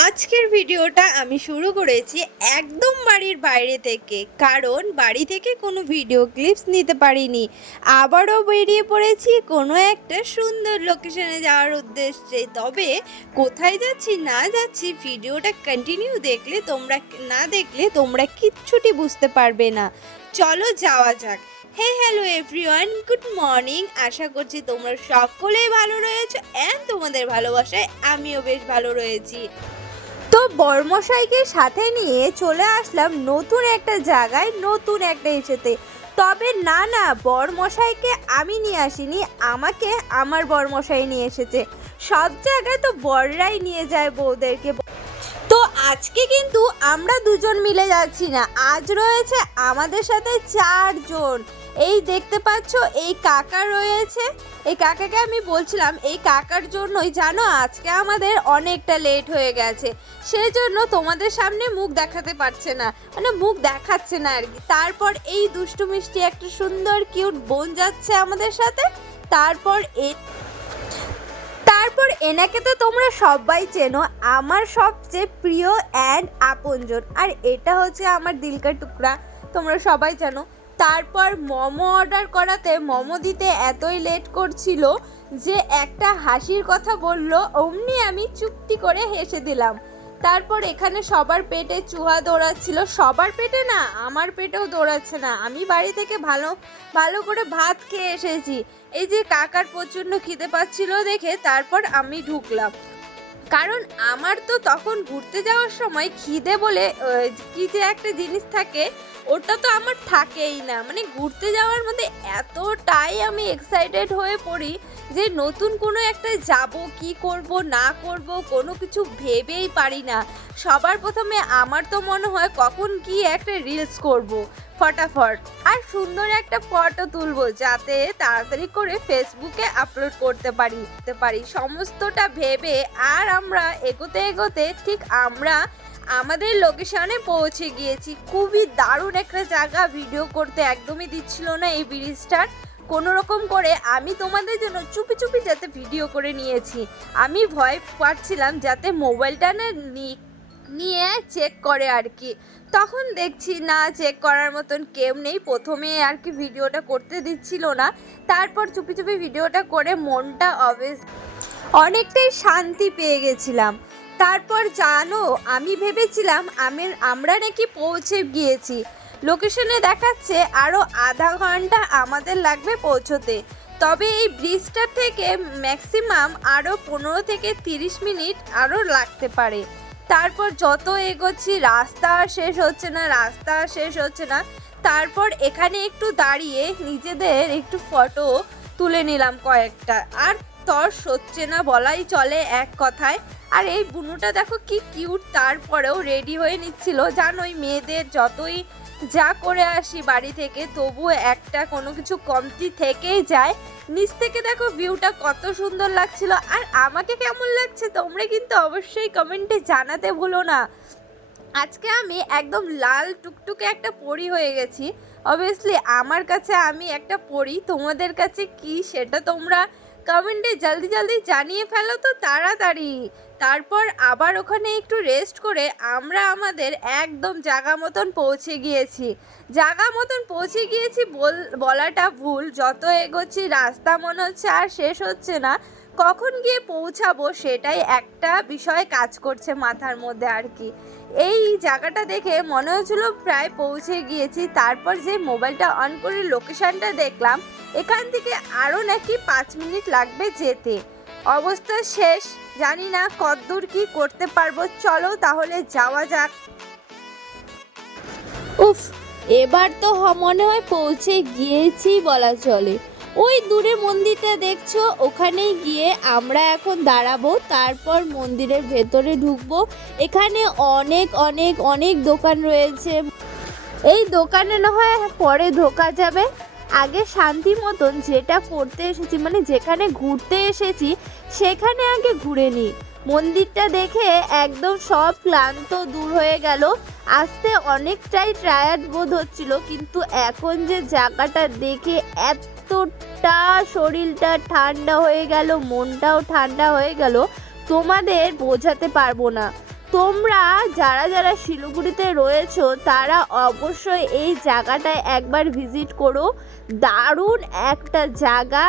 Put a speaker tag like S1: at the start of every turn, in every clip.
S1: আজকের ভিডিওটা আমি শুরু করেছি একদম বাড়ির বাইরে থেকে, কারণ বাড়ি থেকে কোনো ভিডিও ক্লিপস নিতে পারিনি। আবারও বেরিয়ে পড়েছি কোনো একটা সুন্দর লোকেশনে যাওয়ার উদ্দেশ্যে। তবে কোথায় যাচ্ছি, না যাচ্ছি, ভিডিওটা কন্টিনিউ দেখলে তোমরা, না দেখলে তোমরা কিচ্ছুটি বুঝতে পারবে না। চলো যাওয়া যাক। Hey hello everyone good morning আশা করছি তোমরা সকলেই ভালো রয়েছো অ্যান্ড তোমাদের ভালোবাসায় আমিও বেশ ভালো রয়েছি। তো বর্মশাইকে সাথে নিয়ে চলে আসলাম নতুন একটা জায়গায়, নতুন একটা ইসেতে তবে না না, বরমশাইকে আমি নিয়ে আসিনি, আমাকে আমার বরমশাই নিয়ে এসেছে। সব জায়গায় তো বররাই নিয়ে যায় বউদেরকে। তো আজকে কিন্তু আমরা দুজন মিলে যাচ্ছি না, আজ রয়েছে আমাদের সাথে চারজন। এই দেখতে পাচ্ছ, এই কাকা রয়েছে। এই কাকাকে আমি বলছিলাম, এই কাকার জন্যই জানো, আজকে আমাদের অনেকটা লেট হয়ে গেছে। সেই জন্য তোমাদের সামনে মুখ দেখাতে পারছে না। মানে মুখ দেখাচ্ছে না আর কি। তারপর এই দুষ্টু মিষ্টি একটা সুন্দর কিউট বোন যাচ্ছে আমাদের সাথে। তারপর এই তারপর এনাকে তো তোমরা সবাই চেনো, আমার সবচেয়ে প্রিয় অ্যান্ড আপনজন। আর এটা হচ্ছে আমার দিলকা টুকরা। তোমরা সবাই জানো তারপর মোমো অর্ডার করাতে মোমো দিতে এতই লেট করছিল যে একটা হাসির কথা বলল, অমনি আমি চুক্তি করে হেসে দিলাম। তারপর এখানে সবার পেটে চুহা দৌড়াচ্ছিল। সবার পেটে না, আমার পেটেও দৌড়াচ্ছে না। আমি বাড়ি থেকে ভালো ভালো করে ভাত খেয়ে এসেছি। এই যে কাকার প্রচণ্ড খিদে পাচ্ছিল দেখে তারপর আমি ঢুকলাম। কারণ আমার তো তখন ঘুরতে যাওয়ার সময় খিদে বলে কি যে একটা জিনিস থাকে, ওটা তো আমার থাকেই না। মানে ঘুরতে যাওয়ার মধ্যে এতটাই আমি এক্সাইটেড হয়ে পড়ি যে নতুন কোনো একটা যাব, কি করব, না করব, কোনো কিছু ভেবেই পারি না। সবার প্রথমে আমার তো মনে হয় কখন কি একটা রিলস করব। ফটাফট। আর সুন্দর একটা ফটো তুলবো যাতে তাড়াতাড়ি করে ফেসবুকে আপলোড করতে পারি পারি। সমস্তটা ভেবে আর আমরা এগোতে এগোতে ঠিক আমরা আমাদের লোকেশনে পৌঁছে গিয়েছি। খুবই দারুণ একটা জায়গা ভিডিও করতে একদমই দিচ্ছিল না এই ব্রিজটার। কোনো রকম করে আমি তোমাদের জন্য চুপি চুপি যাতে ভিডিও করে নিয়েছি। আমি ভয় পাচ্ছিলাম যাতে মোবাইলটা নি- নিয়ে চেক করে আর কি। তখন দেখছি, না চেক করার মতন কেউ নেই। প্রথমে আর কি ভিডিওটা করতে দিচ্ছিল না। তারপর চুপি চুপি ভিডিওটা করে মনটা অবেস অনেকটাই শান্তি পেয়ে গেছিলাম। তারপর জানো, আমি ভেবেছিলাম আমি আমরা নাকি পৌঁছে গিয়েছি। লোকেশনে দেখাচ্ছে আরও আধা ঘণ্টা আমাদের লাগবে পৌঁছতে। তবে এই ব্রিজটার থেকে ম্যাক্সিমাম আরও পনেরো থেকে তিরিশ মিনিট আরও লাগতে পারে। তারপর যত এগোচ্ছি, রাস্তা আর শেষ হচ্ছে না, রাস্তা আর শেষ হচ্ছে না। তারপর এখানে একটু দাঁড়িয়ে নিজেদের একটু ফটো তুলে নিলাম কয়েকটা। আর তর সচ্ছে না বলাই চলে এক কথায়। আর এই বুনুটা দেখো কি কিউট তারপরেও রেডি হয়ে নিচ্ছিল। জানোই মেয়েদের যতই যা করে আসি বাড়ি থেকে তবু একটা কোনো কিছু কমতি থেকেই যায়। নিচ থেকে দেখো ভিউটা কত সুন্দর লাগছিল, আর আমাকে কেমন লাগছে তোমরা কিন্তু অবশ্যই কমেন্টে জানাতে ভুলো না। আজকে আমি একদম লাল টুকটুকে একটা পরি হয়ে গেছি। অবভিয়াসলি আমার কাছে আমি একটা পরি, তোমাদের কাছে কি সেটা তোমরা কমেন্টে জলদি জলদি জানিয়ে ফেলো তো তাড়াতাড়ি। তারপর আবার ওখানে একটু রেস্ট করে আমরা আমাদের একদম জায়গা মতন পৌঁছে গিয়েছি। জাগা মতন পৌঁছে গিয়েছি বল, বলাটা ভুল, যত এগোচ্ছি রাস্তা মনে হচ্ছে আর শেষ হচ্ছে না। কখন গিয়ে পৌঁছাবো সেটাই একটা বিষয় কাজ করছে মাথার মধ্যে আর কি। এই জায়গাটা দেখে মনে হয়েছিল প্রায় পৌঁছে গিয়েছি। তারপর যে মোবাইলটা অন করে লোকেশানটা দেখলাম, এখান থেকে আরও নাকি পাঁচ মিনিট লাগবে যেতে। অবস্থা শেষ, জানি না কতদূর কি করতে পারব। চলো তাহলে যাওয়া যাক। উফ, এবার তো মনে হয় পৌঁছে গিয়েছি বলা চলে। ওই দূরে মন্দিরটা দেখছ? ওখানেই গিয়ে আমরা এখন দাঁড়াবো, তারপর মন্দিরের ভেতরে ঢুকবো। এখানে অনেক অনেক অনেক দোকান রয়েছে। এই দোকানে না হয় পরে ঢোকা যাবে। আগে শান্তি মতন যেটা করতে এসেছি মানে যেখানে ঘুরতে এসেছি, সেখানে আগে ঘুরে নিই। মন্দিরটা দেখে একদম সব ক্লান্ত দূর হয়ে গেল। আসতে অনেকটাই টায়ার্ড বোধ হচ্ছিল, কিন্তু এখন যে জায়গাটা দেখে এতটা শরীরটা ঠান্ডা হয়ে গেল মনটাও ঠান্ডা হয়ে গেল তোমাদের বোঝাতে পারব না। তোমরা যারা যারা শিলিগুড়িতে রয়েছো, তারা অবশ্যই এই জায়গাটায় একবার ভিজিট করো। দারুণ একটা জায়গা।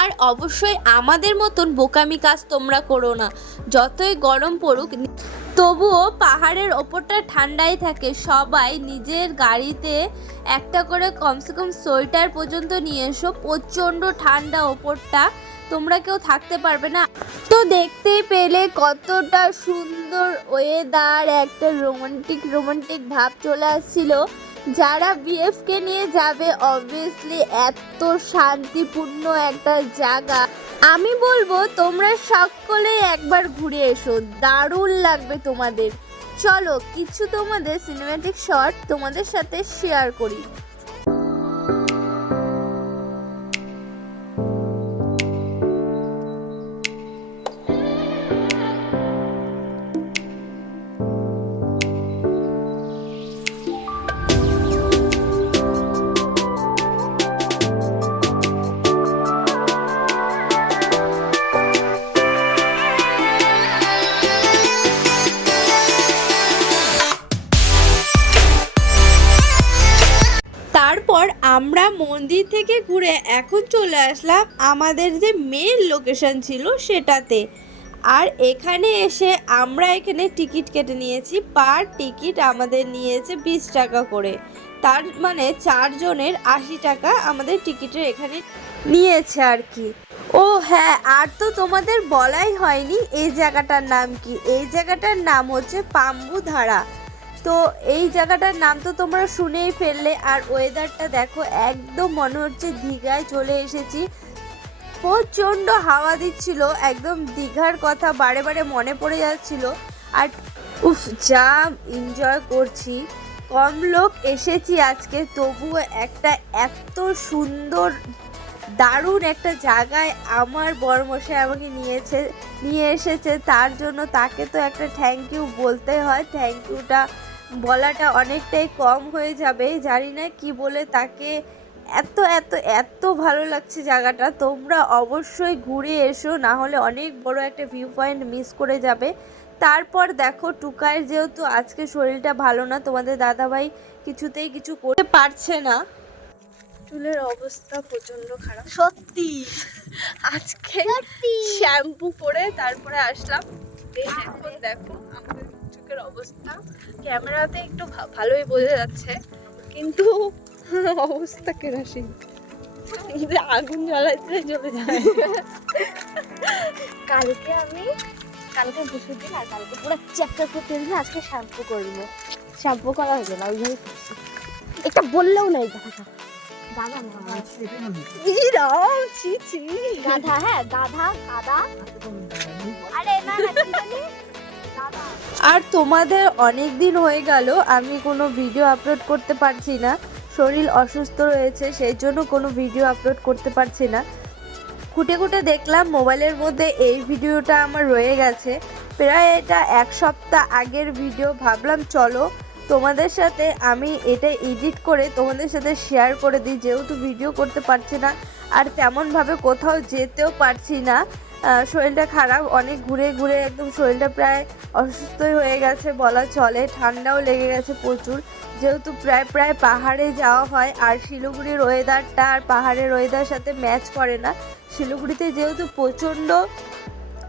S1: আর অবশ্যই আমাদের মতন বোকামি কাজ তোমরা করো না। যতই গরম পড়ুক, তবুও পাহাড়ের ওপরটা ঠান্ডাই থাকে। সবাই নিজের গাড়িতে একটা করে কমসে কম সোয়েটার পর্যন্ত নিয়ে এসো। প্রচণ্ড ঠান্ডা ওপরটা। তোমরা কেউ থাকতে পারবে না। তো দেখতেই পেলে কতটা সুন্দর ওয়েদার একটা রোমান্টিক রোমান্টিক ভাব চলে আসছিল। যারা বিএফকে নিয়ে যাবে অবভিয়াসলি এত শান্তিপূর্ণ একটা জায়গা। আমি বলব, তোমরা সকলে একবার ঘুরে এসো, দারুণ লাগবে তোমাদের। চলো, কিছু তোমাদের সিনেম্যাটিক শট তোমাদের সাথে শেয়ার করি। তারপর আমরা মন্দির থেকে ঘুরে এখন চলে আসলাম আমাদের যে মেন লোকেশন ছিল সেটাতে। আর এখানে এসে আমরা এখানে টিকিট কেটে নিয়েছি পার টিকিট আমাদের নিয়েছে বিশ টাকা করে। তার মানে চারজনের আশি টাকা আমাদের টিকিটের এখানে নিয়েছে আর কি। ও হ্যাঁ আর তো তোমাদের বলাই হয়নি এই জায়গাটার নাম কি? এই জায়গাটার নাম হচ্ছে পাম্বুধারা। তো এই জায়গাটার নাম তো তোমরা শুনেই ফেললে, আর ওয়েদারটা দেখো, একদম মনে হচ্ছে দীঘায় চলে এসেছি। প্রচণ্ড হাওয়া দিচ্ছিল, একদম দীঘার কথা বারে বারে মনে পড়ে যাচ্ছিল। আর উফ, যা এনজয় করছি। কম লোক এসেছি আজকে, তবুও একটা এত সুন্দর, দারুণ একটা জায়গায় আমার বরমশাই আমাকে নিয়েছে, নিয়ে এসেছে। তার জন্য তাকে তো একটা থ্যাংক ইউ বলতে হয়। থ্যাংক ইউটা বলাটা অনেকটাই কম হয়ে যাবে। জানি না কি বলে তাকে এত এত এত ভালো লাগছে জায়গাটা। তোমরা অবশ্যই ঘুরে এসো না হলে অনেক বড় একটা ভিউ পয়েন্ট মিস করে যাবে। তারপর দেখো টুকায়ের যেহেতু আজকে শরীরটা ভালো না তোমাদের দাদাভাই কিছুতেই কিছু করতে পারছে না। চুলের অবস্থা প্রচণ্ড খারাপ। সত্যি আজকে শ্যাম্পু করে তারপরে আসলাম। এখন দেখো আমাদের চোখের অবস্থা। ক্যামেরাতে একটু ভালোই বোঝা যাচ্ছে, কিন্তু অবস্থা কেরাসিন। আগুন জ্বালাতে চলে যায়।
S2: কালকে আমি, কালকে বসে দিন আর কালকে পুরো চ্যাপ্টার করতে দিন আজকে শ্যাম্পু করব শ্যাম্পু করা হয়ে গেল ওইভাবে এটা বললেও নাই গাধা গাধা হ্যাঁ গাধা গাধা। আরে না
S1: আর তোমাদের অনেক দিন হয়ে গেল, আমি কোনো ভিডিও আপলোড করতে পারছি না। শরীর অসুস্থ রয়েছে, সেই জন্য কোনো ভিডিও আপলোড করতে পারছি না। খুঁটে খুঁটে দেখলাম মোবাইলের মধ্যে এই ভিডিওটা আমার রয়ে গেছে। প্রায় এটা এক সপ্তাহ আগের ভিডিও ভাবলাম চলো তোমাদের সাথে আমি এটা এডিট করে তোমাদের সাথে শেয়ার করে দিই, যেহেতু ভিডিও করতে পারছি না। আর তেমনভাবে কোথাও যেতেও পারছি না। শরীরটা খারাপ, অনেক ঘুরে ঘুরে একদম শরীরটা প্রায় অসুস্থই হয়ে গেছে, বলা চলে। ঠান্ডাও লেগে গেছে প্রচুর। যেহেতু প্রায় প্রায় পাহাড়ে যাওয়া হয়, আর শিলিগুড়ির ওয়েদারটা আর পাহাড়ের ওয়েদার সাথে ম্যাচ করে না। শিলিগুড়িতে যেহেতু প্রচণ্ড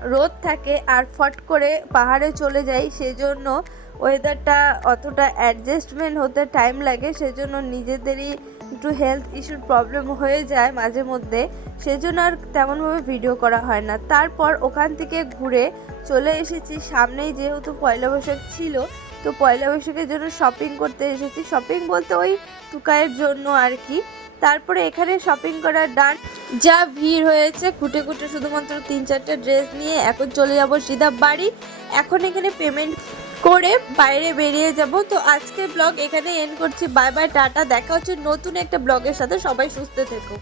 S1: রোদ থাকে, আর ফট করে পাহাড়ে চলে যাই, সেজন্য ওয়েদারটা অতটা অ্যাডজাস্টমেন্ট হতে টাইম লাগে, সেজন্য নিজেদেরই একটু হেলথ ইস্যুর প্রবলেম হয়ে যায় মাঝে মধ্যে, সেজন্য আর তেমনভাবে ভিডিও করা হয় না। তারপর ওখান থেকে ঘুরে চলে এসেছি, সামনেই যেহেতু পয়লা বৈশাখ ছিল, তো পয়লা বৈশাখের জন্য শপিং করতে এসেছি। শপিং বলতে ওই টুকায়ের জন্য আর কি। তারপরে এখানে শপিং করার ডান যা ভিড় হয়েছে, খুঁটে খুঁটে শুধুমাত্র তিন চারটে ড্রেস নিয়ে, এখন চলে যাব সিধা বাড়ি। এখন এখানে পেমেন্ট করে বাইরে বেরিয়ে যাব। তো আজকের ব্লগ এখানে এন্ড করছি। Bye bye tata. দেখা হচ্ছে নতুন একটা ব্লগের সাথে। সবাই সুস্থ থেকো।